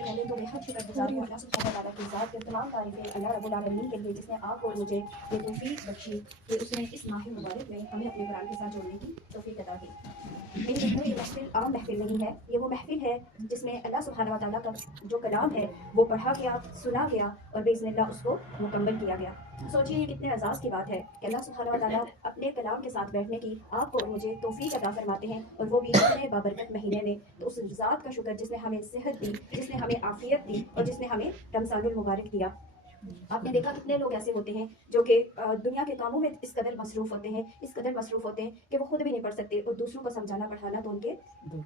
سے पहले तो बेहद शुक्रगुज़ार हूँ अल्लाह सुब्हानहू व तआला की ज़ात की तमाम तारीफ़ें अल्लाह रब्बुल आलमीन के लिए जिसने आपको और मुझे ये तौफ़ीक बख्शी कि उसने इस माह मुबारक में हमें अपने कुरान के साथ जोड़ने की तौफ़ीक अता की। मेरी बहनों, ये महफ़िल आम महफ़िल नहीं है, ये वो महफ़िल है जिसमें अल्लाह सुब्हानहू व तआला का जो कलाम है वो पढ़ा गया, सुना गया और बिइज़्निल्लाह उसको मुकम्मल किया गया। सोचिए ये कितने एज़ाज़ की बात है कि अल्लाह सुब्हानहू व तआला अपने कलाम के साथ बैठने की आपको और मुझे तौफ़ीक अता फ़रमाते हैं और वो भी इतने बाबरकत महीने में। तो उस ज़ात का शुक्र जिसने हमें सेहत दी, जिसने हमें आफ़ियत दी और जिसने हमें रमज़ानुल मुबारक दिया। आपने देखा कितने लोग ऐसे होते हैं जो कि दुनिया के कामों में इस कदर मसरूफ़ होते हैं, इस कदर मसरूफ़ होते हैं कि वो खुद भी नहीं पढ़ सकते और दूसरों को समझाना पढ़ाना तो उनके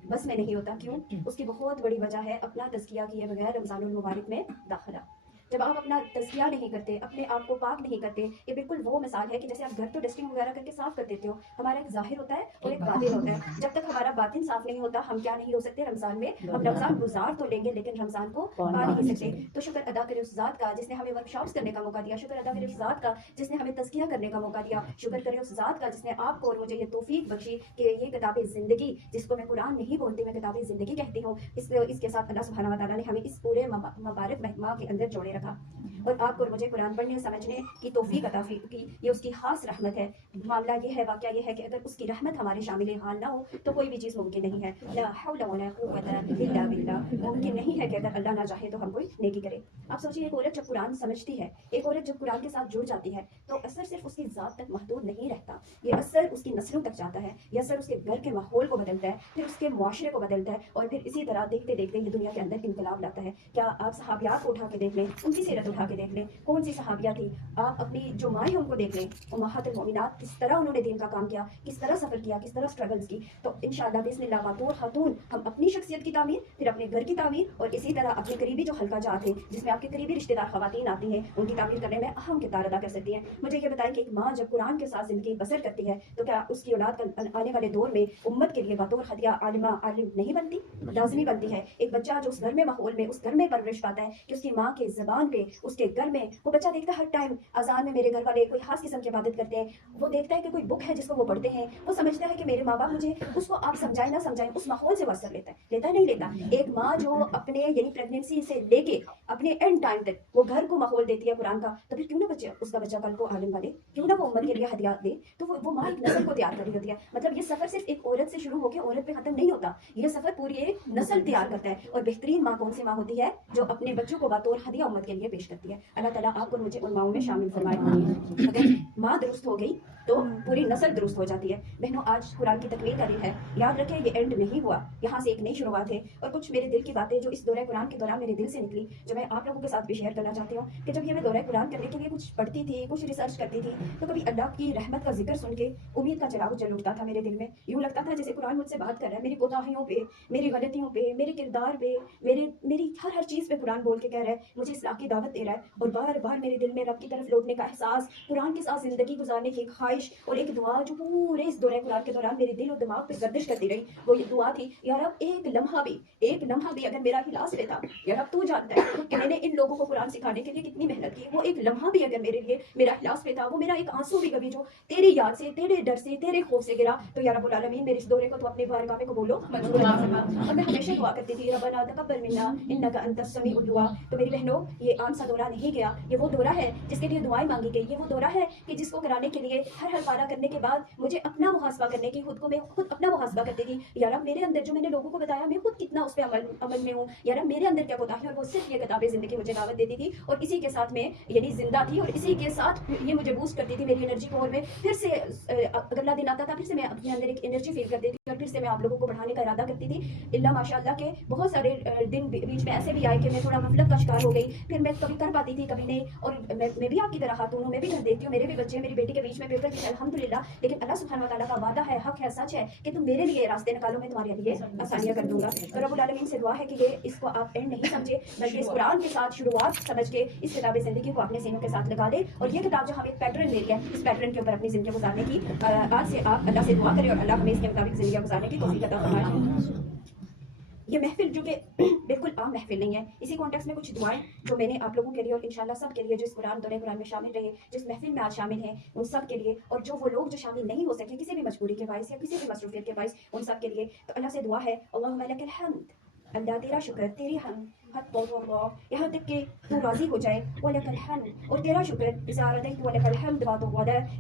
बस में नहीं होता। क्यों? उसकी बहुत बड़ी वजह है अपना तज़किया किए बगैर रमज़ानुल मुबारक में दाखिला। जब आप अपना तज़किया नहीं करते, अपने आप को पाक नहीं करते, ये बिल्कुल वो मिसाल है कि जैसे आप घर तो डस्टिंग वगैरह करके साफ़ कर देते हो, हमारा एक ज़ाहिर होता है और एक बातिन होता है। जब तक हमारा बातिन साफ़ नहीं होता, हम क्या नहीं हो सकते रमज़ान में, हम रमज़ान गुज़ार तो लेंगे लेकिन रमज़ान को पा नहीं सकते। तो शुक्र अदा करें उस ज़ात का जिसने हमें वर्कशॉप्स करने का मौका दिया, शुक्र अदा करें उस ज़ात का जिसने हमें तज़किया करने का मौका दिया, शुक्र करें उस ज़ात का जिसने आपको और मुझे ये तौफ़ीक बख्शी कि ये किताब ज़िंदगी, जिसको मैं कुरान नहीं बोलती, मैं किताब ज़िंदगी कहती हूँ, इसके साथ अल्लाह सुब्हानहू व तआला ने हमें इस पूरे मुबारक माह के अंदर जोड़े रखा और आपको और मुझे कुरान पढ़ने समझने की तौफ़ीक अता की। ये उसकी ख़ास रहमत है। मामला ये है, वाक़या ये है कि अगर उसकी रहमत हमारे शामिल हाल ना हो तो कोई भी चीज़ मुमकिन नहीं है। ला हौला वला कुव्वता इल्ला बिल्लाह। मुमकिन नहीं है कि अगर अल्लाह ना चाहे तो हम कोई नेकी करें। आप सोचिए एक औरत जब कुरान समझती है, एक औरत जब कुरान के साथ जुड़ जाती है तो असर सिर्फ उसकी ज़ात तक महदूद नहीं रहता, ये असर उसकी नस्लों तक जाता है, ये असर उसके घर के माहौल को बदलता है, फिर उसके मुआशरे को बदलता है और फिर इसी तरह देखते देखते ये दुनिया के अंदर इनकलाब लाता है। क्या आप सहाबियात को उठा के देख लें, उनकी सीरत उठा के देख लें, कौन सी सहाबिया थी, आप अपनी जो माएँ हैं उनको देख लें, उम्महातुल मोमिनात किस तरह उन्होंने दीन का काम किया, किस तरह सफ़र किया, किस तरह स्ट्रगल्स की। तो इंशाअल्लाह बिस्मिल्लाह बातूर खातून हम अपनी शख्सियत की तामीर, फिर अपने घर की तामीर और इसी तरह अपने करीबी जो हल्का जात है जिसमें आपके करीबी रिश्तेदार ख़वातीन आती हैं उनकी तामीर करने में अहम किरदार अदा कर सकती हैं। मुझे ये बताएं कि एक माँ जब कुरान के साथ ज़िंदगी बसर करती है तो क्या उसकी औलाद आने वाले दौर में उम्मत के लिए बतौर हदिया आलिमा आलिम नहीं बनती? लाजमी बनती है। एक बच्चा जो उस घर में माहौल में उस घर में परवरिश पाता है कि उसकी माँ के ज़बान पे उसके घर में वो बच्चा देखता है हर टाइम अजान में मेरे घर वाले कोई खास किस्म की इबादत करते हैं, वो देखता है कि कोई बुक है जिसको वो पढ़ते हैं, वो समझता है कि मेरे माँ बाप मुझे, उसको आप समझाएं ना समझाएं उस माहौल से वो असर लेता है नहीं लेता। एक माँ जो अपने यानी प्रेगनेंसी से लेके अपने एंड टाइम तक वो घर को माहौल देती है कुरान का, तो फिर क्यों ना बच्चे उसका बच्चा कल को आलिम बने, क्यों ना वो उम्मत के लिए हदिया दे। तो वो माँ एक नस्ल को तैयार कर रही होती है। मतलब ये सफर सिर्फ एक औरत से शुरू होकर औरत पे खत्म नहीं होता, ये सफर पूरी एक नस्ल तैयार करता है। और बेहतरीन माँ कौन सी माँ होती है? जो अपने बच्चों को बतौर हदिया उम्मत के लिए पेश करती है। अल्लाह ताला आपको मुझे उन माओं में शामिल फरमाए। अगर माँ दुरुस्त हो गई तो पूरी नस्ल दुरुस्त हो जाती है। बहनों, आज कुरान की तकमील का दिन है। याद रखें ये एंड नहीं हुआ, यहाँ से एक नई शुरुआत है। और कुछ मेरे दिल की बातें जो इस दौरे कुरान के दौरान मेरे दिल से निकली, जो मैं आप लोगों के साथ भी शेयर करना चाहती हूँ कि जब ये मैं दौरे कुरान करने के लिए कुछ पढ़ती थी, कुछ रिसर्च करती थी, तो कभी अल्लाह की रहमत का जिक्र सुन के उम्मीद का चिराग जल उठता था मेरे दिल में। यूँ लगता था जैसे कुरान मुझसे बात कर रहा है, मेरी कोताहियों पे, मेरी गलतियों पे, मेरे किरदार पे, मेरी हर चीज़ पे कुरान बोल के कह रहा है, मुझे इस्लाह की दावत दे रहा है। और बार बार मेरे दिल में रब की तरफ लौटने का एहसास, कुरान के साथ ज़िंदगी गुजारने की एक ख्वाहिश और एक दुआ जो पूरे इस दौरे कुरान के दौरान मेरे दिल और दिमाग पे गर्दिश करती रही, वो ये दुआ थी, या रब एक लम्हा भी अगर मेरा हिलास पे था, या रब तू जानता है कि मैंने इन लोगों को कुरान सिखाने के लिए कितनी मेहनत की, वो एक लम्हा भी अगर मेरे लिए मेरा हिलास पे था, वो मेरा एक आंसू भी कभी जो तेरी याद से, तेरे डर से, तेरे खौफ से गिरा, तो या रब्बुल आलमीन मेरे इस दौरे को तो अपने बारगाह में कबूलो मंजूर अता फरमा। और मैं हमेशा दुआ करती थी, रब्बना तक़ब्बल मिन्ना इन्नका अंतस समीउद दुआ। तो मेरी बहनों, ये आम सा दौरा नहीं गया, ये वो दौरा है जिसके लिए दुआएं मांगी गई, ये वो दौरा है कि जिसको कराने के लिए हर पारा करने के बाद मुझे अपना मुहासबा करने की, खुद को मैं खुद अपना मुहासबा करती थी। यार अब मेरे अंदर जो मैंने लोगों को बताया, मैं खुद कितना उस पर अमल में हूँ, यार अब मेरे अंदर क्या कोताही है। और वो सिर्फ ये किताबें ज़िंदगी मुझे दावत देती थी और इसी के साथ में यानी जिंदा थी और इसी के साथ ये मुझे बूस्ट करती थी मेरी एनर्जी को। और मैं फिर से अगला दिन आता था, फिर से मैं अपने अंदर एक एनर्जी फील करती थी और फिर से मैं आप लोगों को बढ़ाने का इरादा करती थी। इल्ला माशाअल्लाह के बहुत सारे दिन बीच में ऐसे भी आए कि मैं थोड़ा गफलत का शिकार हो गई, फिर मैं कभी कर पाती थी कभी नहीं। और मैं भी आपकी तरह खातून हूँ, मैं भी घर देखती हूँ, मेरे भी बच्चे, मेरी बेटी के बीच में पेपर की अल्हम्दुलिल्लाह। लेकिन अल्लाह सुब्हानहू व तआला का वादा है, हक है, सच है कि तुम मेरे लिए रास्ते निकालो, मैं तुम्हारे लिए आसानियां कर दूंगा। तो रब्बुल आलमीन से दुआ है कि ये इसको आप एंड नहीं समझे, बल्कि इस कुरान के साथ शुरुआत समझ के इस किताब ज़िंदगी को अपने सीनों के साथ लगा ले। और ये किताब जो हमें एक पैटर्न दे रही है, इस पैटर्न के ऊपर अपनी ज़िंदगी गुजारने की आज से आप अल्लाह से दुआ करें और अल्लाह हमें इसके मुताबिक ज़िंदगी गुजारने की तौफीक अता फरमाए। ये महफिल जो कि बिल्कुल आम महफिल नहीं है, इसी कॉन्टेक्स्ट में कुछ दुआएं जो मैंने आप लोगों के लिए और इंशाल्लाह सब के लिए जो इस दौरे कुरान में शामिल रहे, जिस महफिल में आज शामिल हैं, उन सब के लिए, और जो वो लोग जो शामिल नहीं हो सके किसी भी मजबूरी के बाइस या किसी भी मसरूफियत के बाइस, उन सब के लिए। तो अल्लाह से दुआ है, अल्लाहुम्मा लकल हम्द अल्लाह तेरा शुक्र, तेरी हम यहाँ तक कि तू राज़ी हो जाए, वलकल हम्द, और तेरा शुक्र वलकल हम्द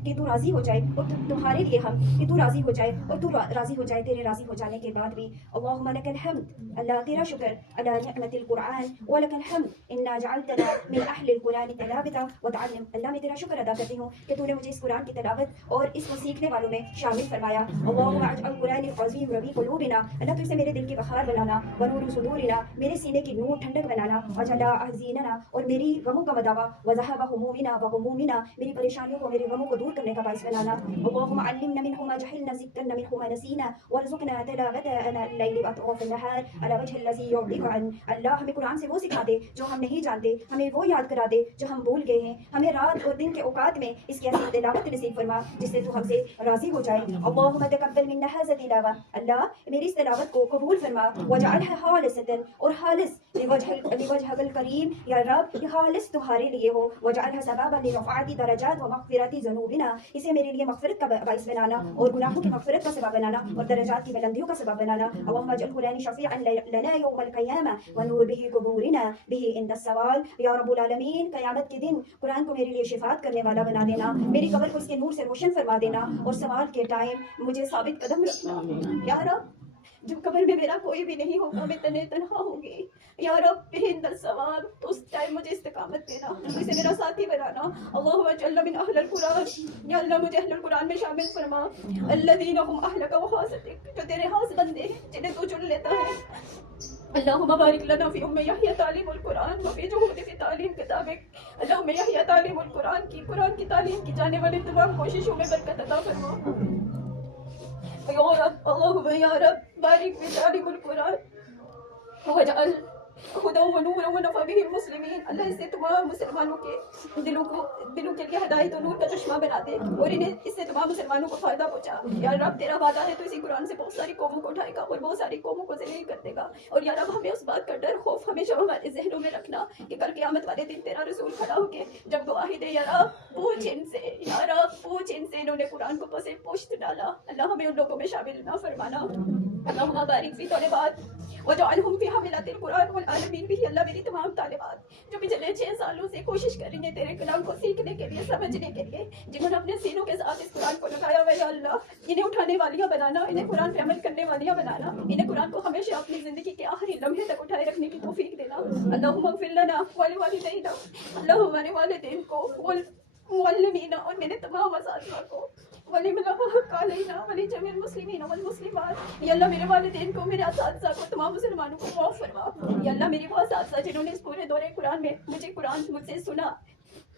कि तू राज़ी हो जाए और तुम्हारे लिए हम कि तू राज़ी हो जाए और तू राज़ी हो जाए तेरे राज़ी हो जाने के बाद भी। अल्लाहुम्मा लकल हम्द, अल्लाह तेरा शुक्र, अला निअमतिल कुरान वलकल हम्द इन्ना जअलतना मिन अहलिल कुरान तिलावता व तअल्लुम। अल्लाह मैं तेरा शुक्र अदा करती हूँ कि तूने मुझे इस कुरान की तिलावत और इसको सीखने वालों में शामिल फरमाया। अल्लाहुम्मा अजअल कुरानिल अज़ीम रबी क़ुलूबिना, अल्लाह तू इसे मेरे दिल की बहार बनाना, व नूर सुदूरिना, मेरे सीने की नूर ठंडक बनाना, अजला अहज़ीनना, और मेरी गमों का मदावा, व ज़हबा हुमूमिना व गुमूमिना, मेरी परेशानियों को मेरे गमों को दूर करने का बाइस बनाना। अल्लाहुम्मा अल्लिमना मिन्हु मा जहलना ज़िक्रना मिन्हु मा नसीना वरज़ुक़ना तिलावतहु आना अल-लैलि व अतराफ़ अन-नहार अला वजहिल लज़ी युर्दिकु अन। अल्लाह हमें कुरान से वो सिखा दे जो हम नहीं जानते, हमें वो याद करा दे जो हम भूल गए हैं, हमें रात और दिन के औकात में इसकी ऐसी तिलावत नसीब फरमा जिससे तू हमसे राज़ी हो जाए। अल्लाहुम्मा तक़ब्बल मिन्ना हाज़ा तिलावा, अल्लाह मेरी इस तिलावत को कबूल फरमा, वजअलहा खालिसतन, और खालिस लिवजहिकल करीम, या रब ये खालिस तुम्हारे लिए हो, वजअलहा सबबन लिरफ़अति दरजात व मग़फ़िरति ज़ुनूबिना, इसे मेरे लिए मग़फ़िरत का बाइस बनाना और गुनाहों की मग़फ़िरत का सबब बनाना और दरजात की बुलंदियों का सबब बनाना। अल्लाहुम्मा अजअल कुरानी शफ़ीअन लना यौमल क़ियामा व नूर बिही क़ुबूरिना बिही इंदस सवाल, या रब्बुल आलमीन क़यामत के दिन कुरान को मेरे लिए शिफ़ात करने वाला बना देना, मेरी कब्र को इसके नूर से रोशन फरमा देना, और सवाल के टाइम मुझे साबित कदम रखना। या रब जब कब्र में मेरा कोई भी नहीं होगा, मैं तन्हा होंगी, या रब हिंद सवाल, तो उस टाइम मुझे इस्तिकामत देना, इसे मेरा साथी बनाना। अल्लाहुम्मा जल्ल मिन अहलिल कुरान, या अल्लाह मुझे अहलुल कुरान में शामिल फरमा, अल्लज़ीना हुम अहलका व खासतक, जो तेरे खास बंदे हैं जिन्हें तू चुन लेता है। अल्लाहुम्मा बारिक लना फी उम्मी यहया तालीमुल कुरान व फी जुहूदी फी तालीम किताबिक। अल्लाहुम्मा यहया तालीमुल कुरान की, कुरान की तालीम की जाने वाली तमाम कोशिशों में बरकत अता फरमा। या रब, अल्लाहुम्मा या रब बारिक फी तालीमुल कुरान वजअल खुदा व नूर व नफ़अ बिहिल मुस्लिमीन। अल्लाह इससे तमाम मुसलमानों के दिलों के लिए हिदायत और नूर का चश्मा बना दे और इन्हें इससे तमाम मुसलमानों को फायदा पहुंचा। या रब तेरा वादा है तो इसी कुरान से बहुत सारी कौमों को उठाएगा और बहुत सारी कौमों को ज़लील कर देगा। और या रब हमें उस बात का डर खौफ हमेशा हमारे ज़हनों में रखना कि कल क़यामत वाले दिन तेरा रसूल खड़ा होके जब गवाही दे, या रब पूछ इनसे, या रब पूछ इनसे, इन्होंने कुरान को पसे पुश्त डाला, अल्लाह हमें उन लोगों में शामिल ना फरमाना। अल्लाहुम्मा बारिक फी तौलेबात वजअलहुम फी हमिलतिल कुरान वल आलमीन भी। अल्लाह मेरी तमाम तालिबात जो पिछले 6 सालों से कोशिश कर रही हैं तेरे कलाम को सीखने के लिए, समझने के लिए, जिन्होंने अपने सीनों के साथ इस कुरान को लगाया हुआ है, या अल्लाह इन्हें उठाने वालियां बनाना, इन्हें कुरान पे अमल करने वालियां बनाना, इन्हें कुरान को हमेशा अपनी जिंदगी के आखिरी लम्हे तक उठाए रखने की तौफीक देना। अल्लाहुम्मा इग़फिर लना व लिवालिदैना, अल्लाह हमारे वालिदैन को, वल मुअल्लिमीना, और मेरे तमाम असातिज़ा को, वलिमन हक़ अलैना वली जमील मुस्लिमीन वल मुस्लिमात। या अल्लाह मेरे वालिदैन को, मेरे असातिज़ा को, तमाम मुसलमानों को माफ़ फरमा। या अल्लाह मेरे वो असातिज़ा जिन्होंने इस पूरे दौरे कुरान में मुझे कुरान मुझसे सुना,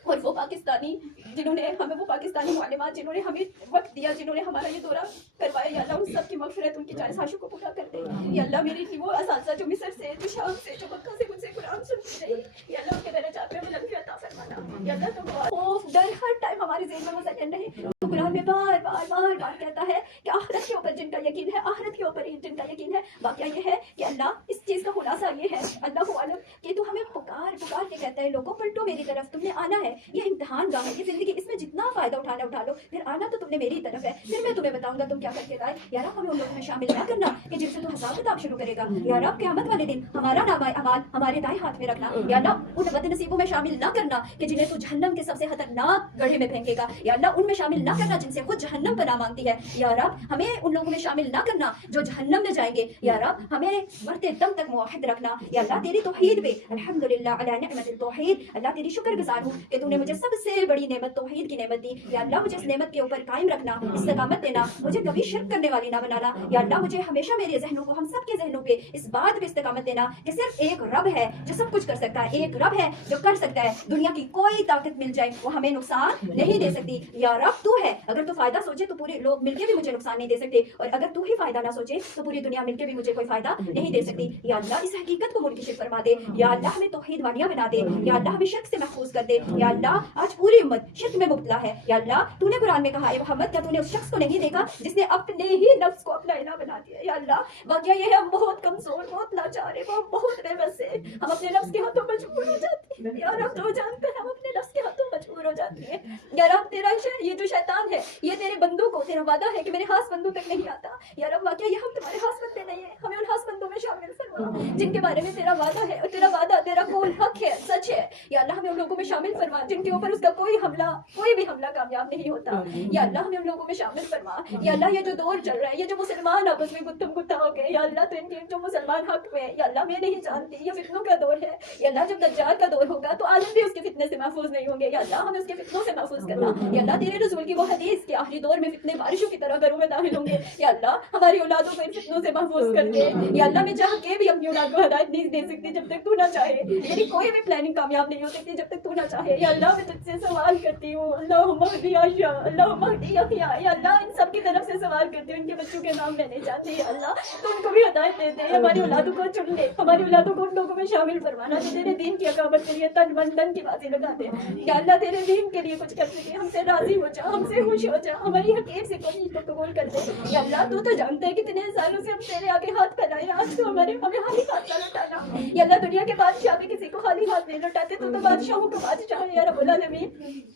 और वो पाकिस्तानी जिन्होंने हमें, वो पाकिस्तानी मालिमात जिन्होंने हमें वक्त दिया, जिन्होंने हमारा ये दौरा करवाया, या अल्लाह उन सब की मग़फ़िरत, उनकी जायज़ाशों को पूरा कर दे। या अल्लाह मेरी वो असातिज़ा जो मिस्र से, जो शाम से, जो मक्का से मुझसे कुरान सुनती रही, या अल्लाह उनके दर्जात में बुलंदी अता फरमाना। या अल्लाह तो खौफ डर हर टाइम हमारे ज़हन में मुज़य्यन रहे। तो कुरान में बार बार कहता है कि आखिरत के ऊपर जिनका यकीन है, आखिरत के ऊपर जिनका यकीन है, वाक़या ये है कि अल्लाह इस चीज़ का खुलासा ये है, अल्लाह आलम, कि तू हमें पुकार के कहता है, लोगों पलटो मेरी तरफ, तुमने आना है, ये इम्तिहान गाह है, ये जिंदगी, इसमें जितना फायदा उठाना उठा लो, फिर आना तो तुमने मेरी तरफ है, फिर मैं तुम्हें बताऊंगा तुम क्या करके लाए। या रब हमें उन लोगों में शामिल ना करना कि जिनसे तू हिसाब किताब शुरू करेगा। या रब क़यामत वाले दिन हमारा नामा अमाल हमारे दाएं हाथ में रखना। या अल्लाह उन बदनसीबों में शामिल ना करना कि जिन्हें तू जहन्नम के सबसे खतरनाक गड्ढे में फेंकेगा। या अल्लाह उनमें शामिल ना करना जिनसे खुद जहन्नम पनाह मांगती है। या रब हमें उन लोगों में शामिल ना करना जो जहन्नम में जाएंगे। या रब हमें मरते दम तक मुवाहिद रखना। या अल्लाह तेरी तौहीद पे अल्हम्दुलिल्लाह अला निअमतिल तौहीद, अल्लाह तेरी शुक्रगुजार हूँ कि तूने मुझे सबसे बड़ी नेमत तौहीद की नेमत दी। या अल्लाह मुझे इस नेमत के ऊपर कायम रखना, इस्तिकामत देना, मुझे कभी शिर्क करने वाली ना बनाना। या अल्लाह मुझे हमेशा मेरे जहनों को, हम सब के जहनों पे इस बात पे इस्तिकामत देना कि सिर्फ एक रब है जो सब कुछ कर सकता है, एक रब है जो कर सकता है, दुनिया की कोई ताकत मिल जाए वो हमें नुकसान नहीं दे सकती। या रब तू है, अगर तू फायदा सोचे तो पूरे लोग मिलके भी मुझे नुकसान नहीं दे सकते, और अगर तू ही फायदा ना सोचे तो पूरी दुनिया मिलके भी मुझे कोई फायदा नहीं दे सकती। या अल्लाह इस हकीकत को मुनकिशिफ फरमा दे। या अल्लाह हमें तौहीद वालियां बना दे। या अल्लाह हमें शिर्क से महफूज कर दे। या अल्लाह आज पूरी उम्मत शिर्क में मुब्तला है। या अल्लाह तूने कुरान में कहा है मोहम्मद, क्या तूने उस शख्स को नहीं देखा जिसने अपने ही नफ्स को अपना इलाह बना दिया। या अल्लाह वाकया ये है, हम बहुत कमजोर, बहुत लाचार है, हम बहुत बेबस है, हम अपने नफ्स के हाथों मजबूर हो जाते हैं। या रब तो जानते हैं हम अपने नफ्स के हाथों मजबूर हो जाते हैं। या रब तेरा ये जो शैतान है, ये तेरे बंदों को, तेरा वादा है कि मेरे खास बंदों तक नहीं आता। या रब वाकया ये हम तुम्हारे खास बंदे नहीं है, हमें उन खास बंदों में शामिल फरमा। फरमा, जिनके बारे में तेरा वादा है और तेरा वादा तेरा कौल हक है, सच है। या अल्लाह हमें उन लोगों में शामिल फरमा जिनके ऊपर उसका कोई भी हमला कामयाब नहीं होता। या अल्लाह हमें उन लोगों में शामिल फरमा। या अल्लाह ये जो दौर चल रहा है, ये जो मुसलमान आपस में गुत्थम गुत्था हो गए, या अल्लाह तो इनके जो मुसलमान हक में, या अल्लाह मैं नहीं जानती, ये फितनों का दौर है। या अल्लाह जब दज्जाल का दौर होगा तो आलम भी उसके फितने से महफूज नहीं होंगे। या अल्लाह हमें उसके फितनों से महफूज करना। या अल्लाह तेरे रसूल की वो हदीस के आखिरी दौर में फितने बारिशों की तरह घरों में दाखिल होंगे। या अल्लाह हमारी औलादों को इन फितनों से महफूज करके, या अल्लाह मैं चाह के भी अपनी औलाद को हदायत नहीं दे सकती जब तक तू ना चाहे। मेरी कोई भी प्लानिंग कामयाब नहीं हो सकती जब तक तू ना चाहे। या अल्लाह मैं तुझसे सवाल करती हूँ, अल्लाहुम्मा हदी आयशा, अल्लाहुम्मा हदी यहिया। या अल्लाह इन सब की तरफ से सवाल करती हूँ, इनके बच्चों के नाम लेने चाहती है। अल्लाह तो उनको भी हदायत दे दे, हमारी औलादों को चुन ले, हमारी औलादों को उन लोगों में शामिल फरमाना जो तेरे दीन की अकामत के लिए तन मन धन की बाजी लगा दे। या अल्लाह तेरे दीन के लिए कुछ कर सके, हमसे राजी हो जा, हमसे खुश हो जा, हमारी हकीर से कोशिश को कबूल कर दे। या अल्लाह तू तो जानता है कितने सालों से हम तेरे आगे हाथ फैलाए, आज तो हमें खाली हाथ ना लौटाना। या अल्लाह दुनिया के बादशाह भी किसी को खाली हाथ नहीं लौटाते, तू तो बादशाहों का बादशाह है। या रब्बुल आलमीन,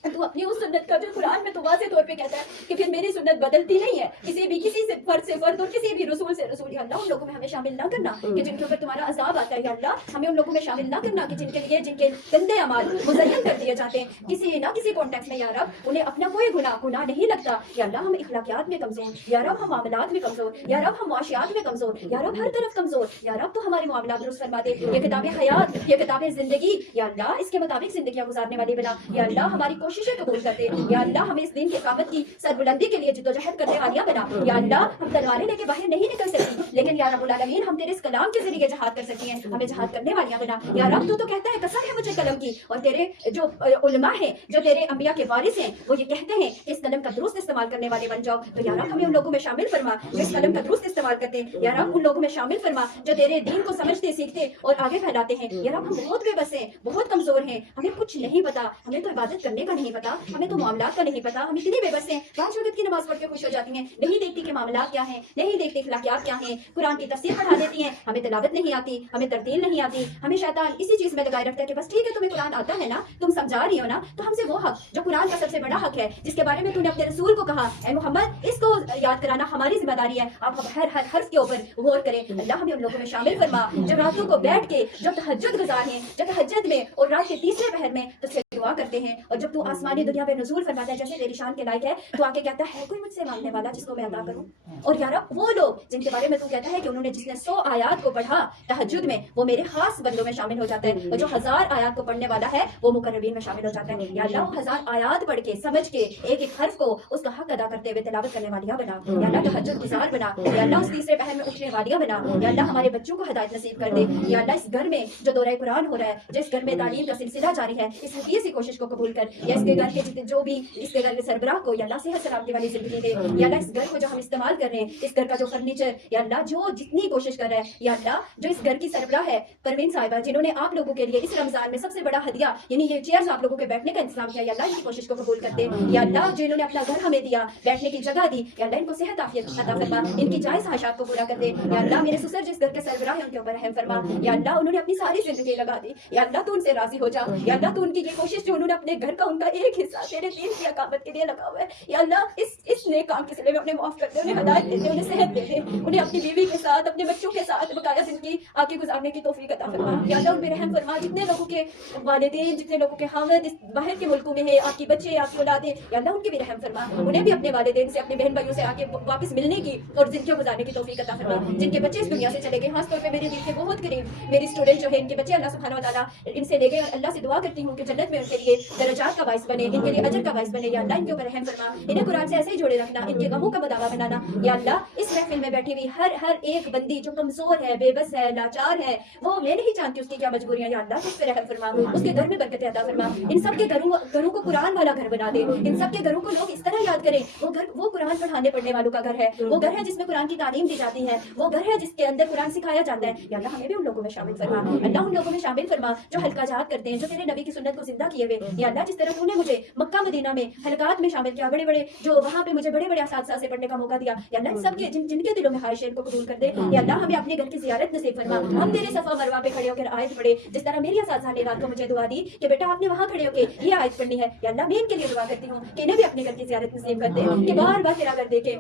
तू अपनी उस सुन्नत का जो कुरान में तो वाज़ेह तौर पे कहता है कि फिर मेरी सुन्नत बदलती नहीं है किसी से फर्द और किसी भी रसूल से रसूल। या अल्लाह उन लोगों में हमें शामिल ना करना कि जिनके ऊपर तुम्हारा अजाब आता है। या अल्लाह हमें उन लोगों में शामिल ना करना कि जिनके गंदे अमाल मुज़य्यन कर दिए जाते हैं किसी ना किसी कॉन्टेक्स्ट में। या रब उन्हें अपना कोई गुनाह नहीं लगता। या अल्लाह हम इखलाकियात में कमजोर, या रब हम मामलात में कमजोर, या रब हम मुआशियात में कमजोर, या रब हर तरफ कमजोर। या रब तो हमारे मामलात दुरुस्त फरमा दे। ये किताब हयात, ये किताब जिंदगी, या अल्लाह इसके मुताबिक जिंदगियां गुजारने वाली बना। या अल्लाह हमारी कोशिशें कबूल कर दे। या अल्लाह हमें इस दिन की इकामत की सरबुलंदी के लिए जिद्दोजहद करने वालियां बना। या अल्लाह हम तलवारें लेके बाहर नहीं निकल सकती, लेकिन या रब्बुल आलमीन हम तेरे इस कलाम के जरिए जहाद कर सकती हैं, हमें जहाद करने वालियां बना। या रब तू तो कहता है कसम है मुझे कलम की, और तेरे जो उलमा हैं, जो तेरे अंबिया के वारिस हैं, वो ये कहते हैं कि इस कलम का दुरुस्त इस्तेमाल करने वाले बन जाओ। तो या रब हमें उन लोगों में शामिल फरमा जो इस कलम का दुरुस्त इस्तेमाल करते हैं। या रब उन लोगों में शामिल फरमा जो तेरे दीन को समझते सीखते और आगे फैलाते हैं। या रब हम बहुत बेबस हैं, बहुत कमजोर हैं, हमें कुछ नहीं पता, हमें तो इबादत करने का नहीं पता, हमें तो मामलात का नहीं पता, हम इतनी बेबस हैं, 5 वक्त की नमाज पढ़ के खुश हो जाती हैं, नहीं देखती कि मामलात क्या हैं, नहीं देखती इखलाकियात क्या हैं, कुरान की तफसीर पढ़ा देती हैं, हमें तिलावत नहीं आती, हमें तरतील नहीं आती, हमें शैतान इसी चीज में लगाए रखता है कि बस ठीक है तुम्हें कुरान आता है ना, तुम समझा रही हो ना, तो हमसे वो हक जो कुरान का सबसे बड़ा हक है, जिसके बारे में तूने अपने रसूल को कहा, ऐ मोहम्मद इसको याद कराना हमारी जिम्मेदारी है, आप हर हर्फ के ऊपर गौर करें। अल्लाह हमें उन लोगों में शामिल फरमा जो रातों को बैठ के जब तहज्जुद गुजार हैं, जब तहज्जुद में और रात के तीसरे पहर में तुझसे दुआ करते हैं, और जब तू आसमानी दुनिया में नुज़ूल फरमाता है जैसे तेरी शान के लायक है, तो आके कहता है कोई मुझसे मांगने वाला जिसको मैं अता करूं। और यार वो लोग जिनके बारे में तू कहता है कि उन्होंने जिसने 100 आयात को पढ़ा तहज्जुद में, वो मेरे खास बंदों में शामिल हो जाता है, और जो 1000 आयात को पढ़ने वाला है वो मुकर्रबीन में शामिल हो जाता है। या अल्लाह 1000 आयात पढ़ के समझ के एक एक हर्फ को उसका हक अदा करते हुए तिलावत करने वालियां बना। या अल्लाह तहज्जुद गुजार बना। या अल्लाह उस तीसरे पहर में उठने वालियां बना। या अल्लाह हमारे बच्चों को हिदायत नसीब कर दे। या अल्लाह इस घर में जो दौरा कुरान हो रहा है, जिस घर में तालीम का सिलसिला जारी है, इस हकीर सी कोशिश को कबूल कर। या इसके घर के जितने जो भी इसके घर के सरबराह को या अल्लाह सेहत सलामती वाली जिंदगी दे। या अल्लाह इस घर को जो हम इस्तेमाल कर रहे हैं, इस घर का जो फर्नीचर, या अल्लाह जो जितनी कोशिश कर रहा है, या अल्लाह जो इस घर की सरबराह है परवीन साहिबा, जिन्होंने आप लोगों के लिए इस रमजान में सबसे बड़ा हदिया यानी ये चेयर्स आप लोगों के बैठने का इंतजाम किया, या अल्लाह इनकी कोशिश को कबूल कर दे। या अल्लाह जिन्होंने अपना घर हमें दिया, बैठने की जगह दी, या अल्लाह इनको सेहत आफियत अता फरमा, इनकी जायज ख्वाहिशात को पूरा कर दे। या अल्लाह मेरे ससुर जिस घर के सरबराह है उनके ऊपर रहम फरमा। या अल्लाह उन्होंने अपनी सारी जिंदगी लगा दी, या अल्लाह तू उनसे राजी हो जा। या अल्लाह तू उनकी ये कोशिश जो उन्होंने अपने घर का उनका एक हिस्सा तेरे दीन की अकामत के लिए लगा हुआ है, या अल्लाह इस नेक काम के सिले में उन्हें माफ कर दे, उन्हें हिदायत दे दे, उन्हें सेहत दे दे, उन्हें अपनी बीवी के साथ अपने बच्चों के साथ बकाया जिंदगी आगे गुजारने की तौफीक अता फरमा। या अल्लाह उन पे रहम फरमा। जितने लोगों के वालिदैन, जितने लोगों के हामिद इस बाहर के मुल्कों में है, आपकी बच्चे आपकी औलादें, या अल्लाह उनके भी रहम फरमा, उन्हें भी अपने वालिदैन से अपने बहन भाइयों से आके वापस मिलने की और जिंदगी गुजारने की तौफीक अता फरमा। जिनके बच्चे इस दुनिया से चले गए, खास तौर पे मेरे दिल के बहुत करीब मेरी स्टूडेंट जो है, इनके बच्चे अल्लाह सुब्हानहू व तआला इनसे ले गए, और अल्लाह से दुआ करती हूँ कि जन्नत में उनके लिए दरजात का बाइस बने, इनके लिए अजर का बाइस बने। या अल्लाह इनके ऊपर रहम फरमा, इन्हें कुरान से ऐसे ही जोड़े रखना, इनके गमों का मदावा बनाना। या अल्लाह इस महफिल में बैठी हुई हर एक बंदी जो कमजोर है, बेबस है, लाचार है, वो मैं नहीं जानती उसकी क्या मजबूरियां, या अल्लाह उस पर रहम फरमा, उसके घर में बरकत अता फरमा। इन सब के घरों को कुरान वाला घर बना दे, इन सब के घरों को लोग इस तरह याद करें वो घर वो कुरान पढ़ाने पढ़ने वालों का घर है, वो घर है जिसमें कुरान की तालीम दी जाती है, वो घर है जिसके अंदर कुरान सिखाया जाता है। या अल्लाह हमें भी उन लोगों में शामिल फरमा। अल्लाह उन लोगों में शामिल फरमा जो हल्का जहाद करते हैं, जो तेरे नबी की सुन्नत को जिंदा किए हुए, या अल्लाह जिस तरह तूने मुझे मक्का मदीना में हलकात में शामिल किया, बड़े बड़े जो वहाँ पे मुझे बड़े बड़े असातिज़ा से पढ़ने का मौका दिया, या अल्लाह इन सबके जिनके दिलों में ख्वाहिश है इनको कबूल कर दे। या अल्लाह हमें अपने घर की ज़ियारत नसीब फरमा, हम तेरे सफ़ा मरवा पे खड़े होकर आयत पढ़े, जिस तरह मेरी असातिज़ा ने रात को मुझे दुआ दी कि बेटा आपने वहाँ खड़े होकर ये आयत पढ़नी है। या अल्लाह मैं इनके लिए दुआ करती हूँ कि इन्हें भी अपने घर की ज़ियारत नसीब कर दे, कि बार बार तेरा घर देखे।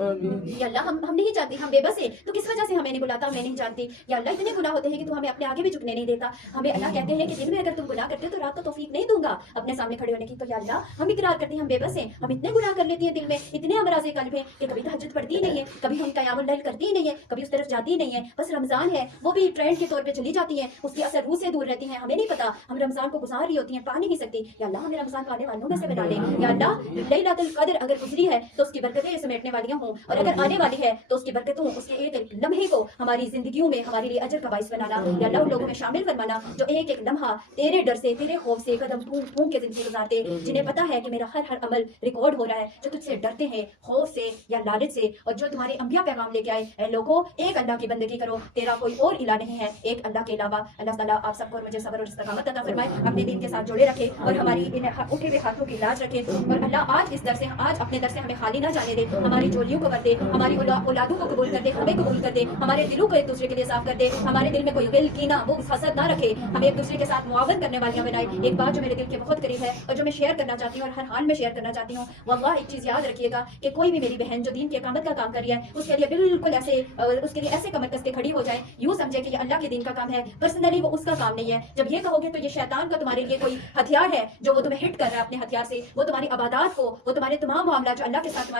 या अल्लाह हम नहीं चाहती, हम बेबस हैं, तो किस वजह से हमें नहीं बुलाता, मैं नहीं जानती। या अल्लाह इतने गुनाह होते हैं कि तू हमें अपने आगे भी झुकने नहीं देता। हमें अल्लाह कहते हैं कि दिन में अगर तुम गुनाह करते हो तो रात को तौफीक नहीं दूंगा अपने सामने खड़े होने की। तो या अल्लाह हम इकरार करते हैं हम बेबस हैं, हम इतने गुनाह कर लेती हैं दिल में, इतने अमराज़े कल्ब हैं कि कभी तहज्जुद पढ़ती ही नहीं है, कभी हम क़यामुल लैल करती ही नहीं है, कभी उस तरफ जाती ही नहीं है। बस रमज़ान है वो भी ट्रेंड के तौर पे चली जाती हैं, उसके असर रूह से दूर रहती हैं, हमें नहीं पता हम रमज़ान को गुजार रही होती हैं, पा नहीं सकती। या अल्लाह हमें रमज़ान पाने वालों में से बना ले। या अल्लाह लैलतुल क़द्र अगर गुजरी है तो उसकी बरकतें समेटने वालियां हों, और अगर आने वाली है तो उसकी बरकतों, उसके एक लम्हे को हमारी जिंदगियों में हमारे लिए अजर का बाइस बनाना। या अल्लाह उन लोगों में शामिल फरमाना जो एक एक लम्हा तेरे डर से, तेरे खौफ से कदम फूंक फूंक के जिंदगी गुजारते, जिन्हें पता है कि मेरा हर अमल रिकॉर्ड हो रहा है, जो तुझसे डरते हैं खौफ से या लालच से, और जो तुम्हारे अंबिया पैगाम लेके आए, ऐ लोगों एक अल्लाह की बंदगी करो, तेरा कोई और इला नहीं है एक अल्लाह के अलावा। अल्लाह ताला आप सबको और मुझे सब्र और इस्तिकामत अता फरमाए, अपने दीन के साथ जोड़े रखे और हमारी इन उठे हुए हाथों की लाज रखे। और अल्लाह आज इस दर से, आज अपने दर से हमें खाली ना जाने दे, हमारी झोलियों को भर दे, हमारी औलादों को कबूल कर दे, हमें कबूल कर दे, हमारे दिलों को एक दूसरे के लिए साफ कर दे, हमारे दिल में कोई गिल कीना वो हसद ना रखे, हमें एक दूसरे के साथ मुआवन करने वालियां बनाए। एक बात जो मेरे दिल के बहुत करीब है और जो मैं शेयर करना चाहती हूँ और हर हाल में शेयर करना चाहती हूँ, वल्लाह एक चीज़ याद रखिएगा कि कोई भी मेरी बहन जो दीन की इकामत का काम कर रही है उसके लिए बिल्कुल ऐसे उसके लिए ऐसे कमर कस के खड़ी हो जाए, यूँ समझे कि ये अल्लाह के दीन का काम है, पर्सनली वो उसका काम नहीं है। जब ये कहोगे तो ये शैतान का तुम्हारे लिए कोई हथियार है जो वो तुम्हें हिट कर रहा है अपने हथियार से, वो तुम्हारी इबादत को, वो तुम्हारे तमाम मामला जो अल्लाह के साथ